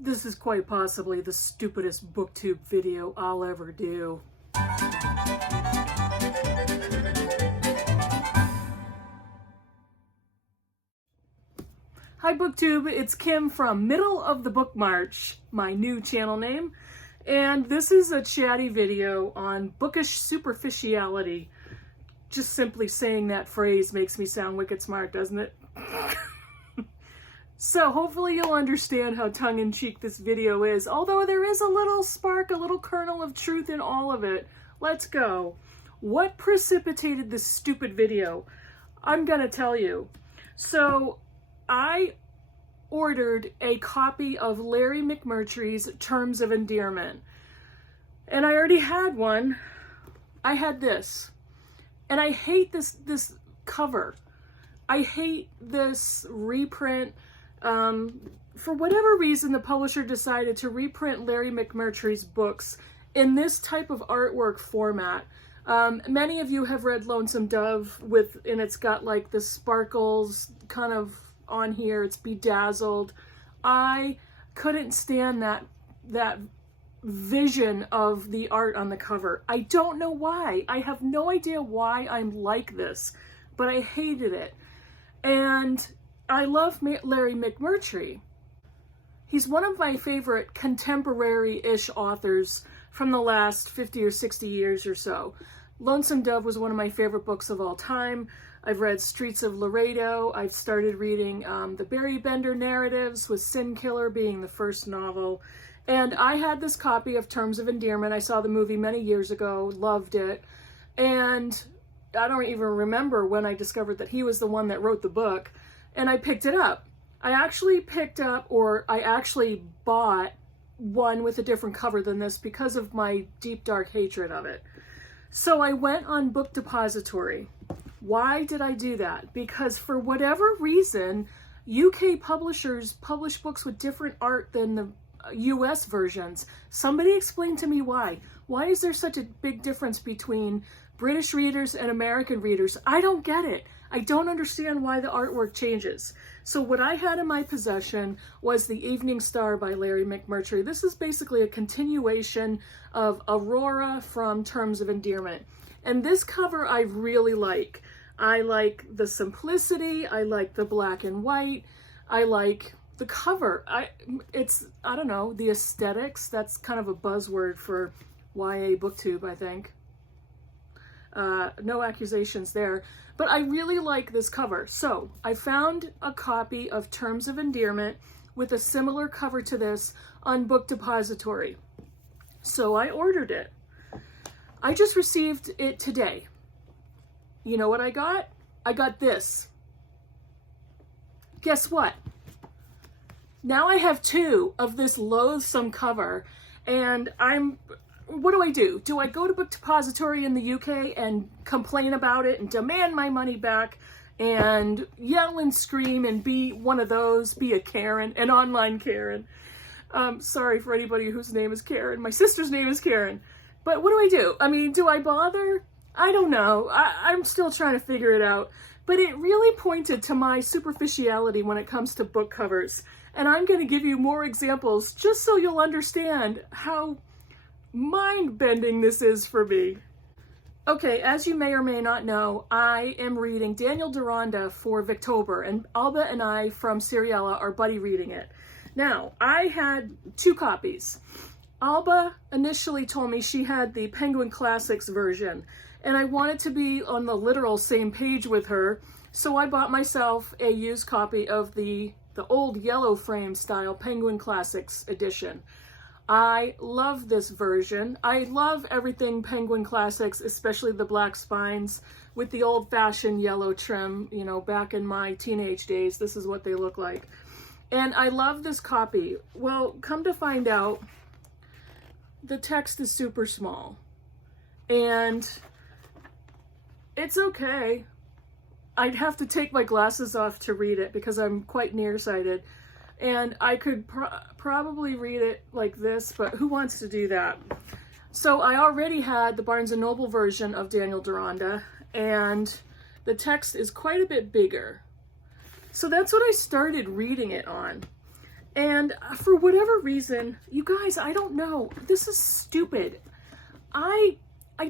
This is quite possibly the stupidest booktube video I'll ever do. Hi booktube, it's Kim from Middle of the Book March, my new channel name, and this is a chatty video on bookish superficiality. Just simply saying that phrase makes me sound wicked smart, doesn't it? So hopefully you'll understand how tongue-in-cheek this video is, although there is a little spark, a little kernel of truth in all of it. Let's go. What precipitated this stupid video? I'm gonna tell you. So I ordered a copy of Larry McMurtry's Terms of Endearment, and I already had one. I had this, and I hate this cover. I hate this reprint. For whatever reason, the publisher decided to reprint Larry McMurtry's books in this type of artwork format. Many of you have read Lonesome Dove and it's got like the sparkles kind of on here. It's bedazzled. I couldn't stand that vision of the art on the cover. I don't know why. I have no idea why I'm like this, but I hated it. And I love Larry McMurtry. He's one of my favorite contemporary-ish authors from the last 50 or 60 years or so. Lonesome Dove was one of my favorite books of all time. I've read Streets of Laredo. I've started reading the Barry Bender narratives, with Sin Killer being the first novel. And I had this copy of Terms of Endearment. I saw the movie many years ago, loved it. And I don't even remember when I discovered that he was the one that wrote the book. And I picked it up. I actually bought one with a different cover than this because of my deep, dark hatred of it. So I went on Book Depository. Why did I do that? Because for whatever reason, UK publishers publish books with different art than the US versions. Somebody explain to me why. Why is there such a big difference between British readers and American readers? I don't get it. I don't understand why the artwork changes. So what I had in my possession was The Evening Star by Larry McMurtry. This is basically a continuation of Aurora from Terms of Endearment. And this cover I really like. I like the simplicity. I like the black and white. I like the cover. I don't know, the aesthetics. That's kind of a buzzword for YA booktube, I think. No accusations there, but I really like this cover. So I found a copy of Terms of Endearment with a similar cover to this on Book Depository. So I ordered it. I just received it today. You know what I got? I got this. Guess what? Now I have two of this loathsome cover, and what do? Do I go to Book Depository in the UK and complain about it and demand my money back and yell and scream and be one of those, be a Karen, an online Karen? Sorry for anybody whose name is Karen. My sister's name is Karen. But what do? I mean, do I bother? I don't know. I'm still trying to figure it out. But it really pointed to my superficiality when it comes to book covers. And I'm going to give you more examples just so you'll understand how mind-bending this is for me. Okay, as you may or may not know, I am reading Daniel Deronda for Victober, and Alba and I from Seriella are buddy reading it. Now, I had two copies. Alba initially told me she had the Penguin Classics version, and I wanted to be on the literal same page with her, so I bought myself a used copy of the old yellow frame style Penguin Classics edition. I love this version. I love everything Penguin Classics, especially the black spines with the old-fashioned yellow trim. You know, back in my teenage days, this is what they look like. And I love this copy. Well, come to find out, the text is super small. And it's okay. I'd have to take my glasses off to read it because I'm quite nearsighted. And I could probably read it like this, but who wants to do that? So I already had the Barnes & Noble version of Daniel Deronda, and the text is quite a bit bigger. So that's what I started reading it on. And for whatever reason, you guys, I don't know. This is stupid. I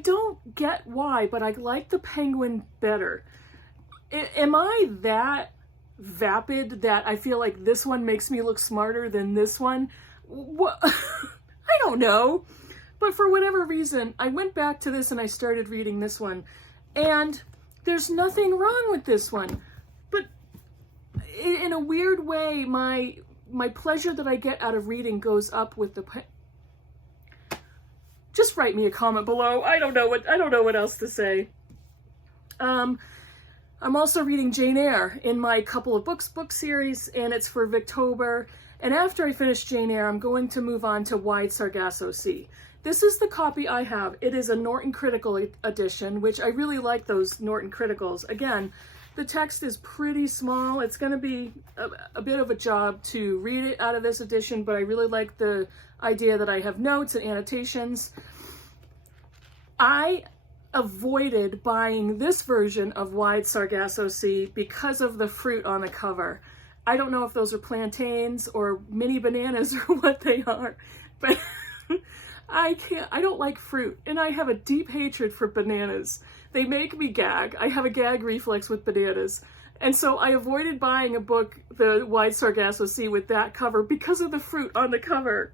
don't get why, but I like the Penguin better. Am I that vapid that I feel like this one makes me look smarter than this one? What? I don't know. But for whatever reason, I went back to this and I started reading this one. And there's nothing wrong with this one. But in a weird way, my pleasure that I get out of reading goes up with the... Just write me a comment below. I don't know what else to say. I'm also reading Jane Eyre in my Couple of Books book series, and it's for Victober. And after I finish Jane Eyre, I'm going to move on to Wide Sargasso Sea. This is the copy I have. It is a Norton Critical edition, which I really like those Norton Criticals. Again, the text is pretty small. It's going to be a bit of a job to read it out of this edition, but I really like the idea that I have notes and annotations. I avoided buying this version of Wide Sargasso Sea because of the fruit on the cover. I don't know if those are plantains or mini bananas or what they are, but I don't like fruit, and I have a deep hatred for bananas. They make me gag. I have a gag reflex with bananas. And so I avoided buying a book, the Wide Sargasso Sea, with that cover because of the fruit on the cover.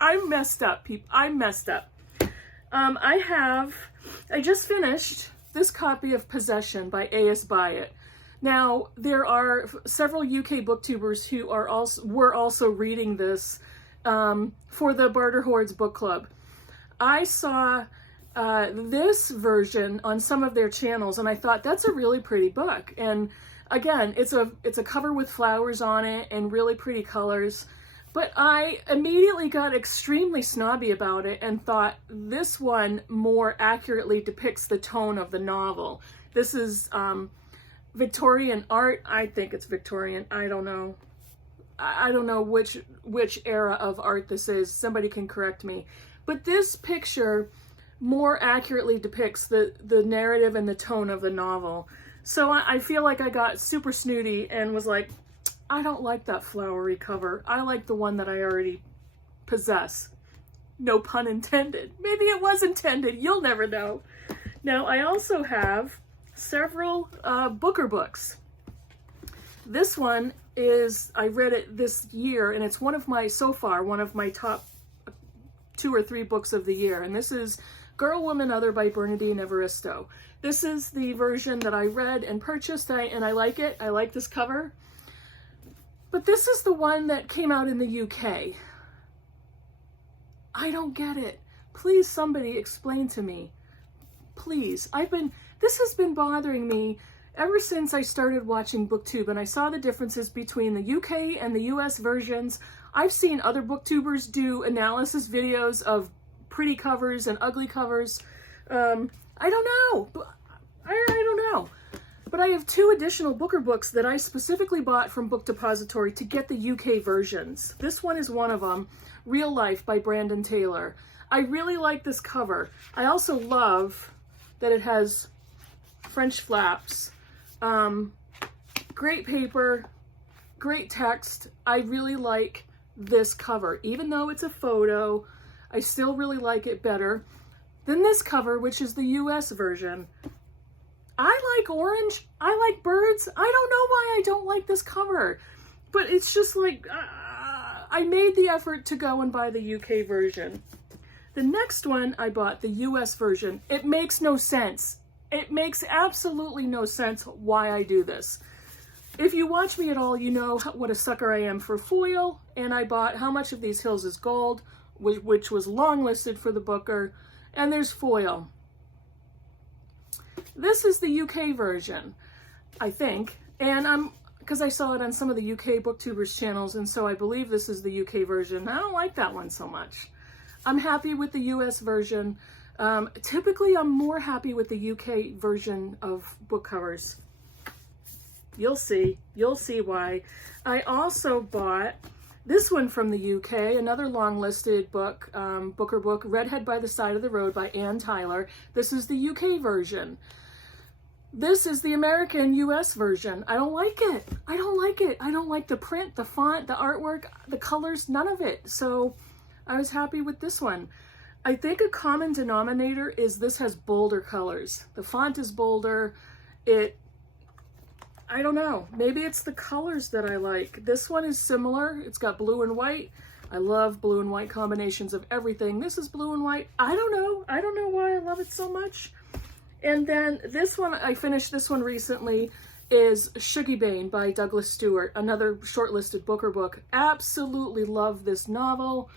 I'm messed up, people. I'm messed up. I just finished this copy of Possession by A.S. Byatt. Now, there are several UK booktubers who were also reading this for the Barter Hordes book club. I saw this version on some of their channels, and I thought that's a really pretty book. And again, it's a cover with flowers on it and really pretty colors. But I immediately got extremely snobby about it and thought this one more accurately depicts the tone of the novel. This is Victorian art. I think it's Victorian. I don't know. I don't know which era of art this is. Somebody can correct me. But this picture more accurately depicts the narrative and the tone of the novel. So I feel like I got super snooty and was like, I don't like that flowery cover. I like the one that I already possess. No pun intended. Maybe it was intended. You'll never know. Now, I also have several Booker books. This one is, I read it this year, and it's one of my top 2 or 3 books of the year. And this is Girl, Woman, Other by Bernardine Evaristo. This is the version that I read and purchased, and I like it. I like this cover. But this is the one that came out in the UK. I don't get it. Please, somebody explain to me. Please. This has been bothering me ever since I started watching BookTube, and I saw the differences between the UK and the US versions. I've seen other booktubers do analysis videos of pretty covers and ugly covers. I don't know. I don't know. But I have 2 additional Booker books that I specifically bought from Book Depository to get the UK versions. This one is one of them, Real Life by Brandon Taylor. I really like this cover. I also love that it has French flaps. Great paper, great text. I really like this cover. Even though it's a photo, I still really like it better than this cover, which is the US version. I like orange. I like birds. I don't know why I don't like this cover. But it's just like, I made the effort to go and buy the UK version. The next one, I bought the US version. It makes no sense. It makes absolutely no sense why I do this. If you watch me at all, you know what a sucker I am for foil. And I bought How Much of These Hills is Gold, which was long-listed for the Booker. And there's foil. This is the UK version, I think, and because I saw it on some of the UK booktubers channels, and so I believe this is the UK version. I don't like that one so much. I'm happy with the US version. Typically, I'm more happy with the UK version of book covers. You'll see why. I also bought this one from the UK, another long-listed book, Booker book, Redhead by the Side of the Road by Anne Tyler. This is the UK version. This is the American US version. I don't like it. I don't like it. I don't like the print, the font, the artwork, the colors, none of it. So I was happy with this one. I think a common denominator is this has bolder colors. The font is bolder. I don't know, maybe it's the colors that I like. This one is similar. It's got blue and white. I love blue and white combinations of everything. This is blue and white. I don't know. I don't know why I love it so much. And then this one, I finished this one recently, is Sugarbane by Douglas Stewart, another shortlisted Booker book. Absolutely love this novel.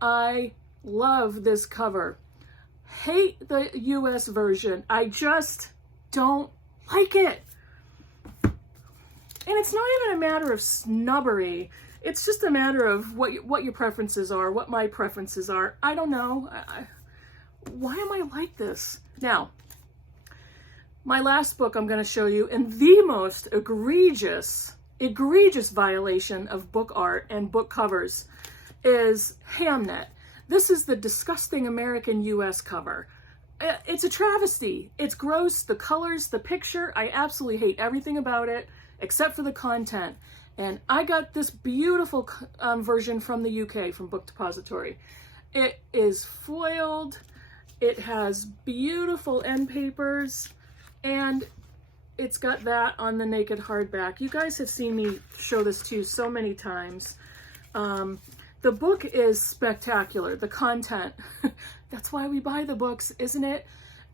I love this cover. Hate the US version. I just don't like it. And it's not even a matter of snobbery. It's just a matter of what your preferences are, what my preferences are. I don't know. Why am I like this? Now, my last book I'm going to show you, and the most egregious violation of book art and book covers, is Hamnet. This is the disgusting American US cover. It's a travesty. It's gross. The colors, the picture, I absolutely hate everything about it, except for the content. And I got this beautiful version from the UK, from Book Depository. It is foiled, it has beautiful end papers, and it's got that on the naked hardback. You guys have seen me show this to you so many times. The book is spectacular, the content. That's why we buy the books, isn't it?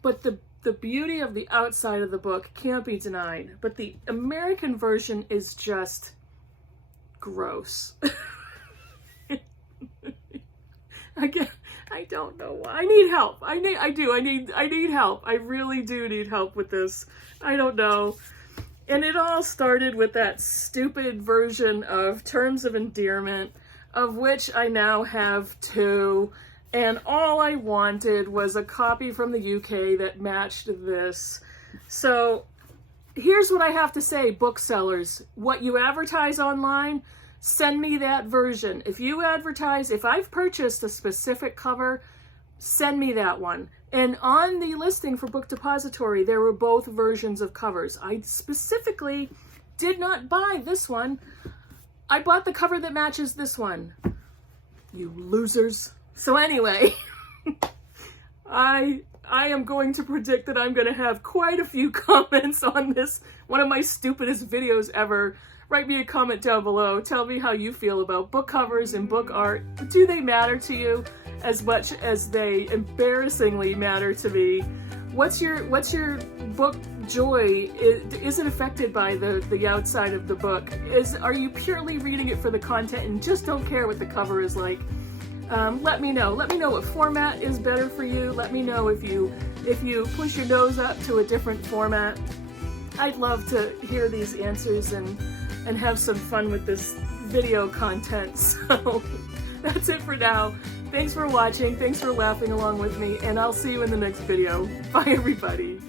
But the beauty of the outside of the book can't be denied. But the American version is just gross. I don't know why. I need help. I need help. I really do need help with this. I don't know. And it all started with that stupid version of Terms of Endearment, of which I now have 2. And all I wanted was a copy from the UK that matched this. So here's what I have to say, booksellers. What you advertise online, send me that version. If you advertise, if I've purchased a specific cover, send me that one. And on the listing for Book Depository, there were both versions of covers. I specifically did not buy this one. I bought the cover that matches this one. You losers. So anyway, I am going to predict that I'm going to have quite a few comments on this, one of my stupidest videos ever. Write me a comment down below. Tell me how you feel about book covers and book art. Do they matter to you as much as they embarrassingly matter to me? What's your book joy? Is it affected by the outside of the book? Are you purely reading it for the content and just don't care what the cover is like? Let me know. Let me know what format is better for you. Let me know if you push your nose up to a different format. I'd love to hear these answers and have some fun with this video content. So that's it for now. Thanks for watching. Thanks for laughing along with me, and I'll see you in the next video. Bye, everybody.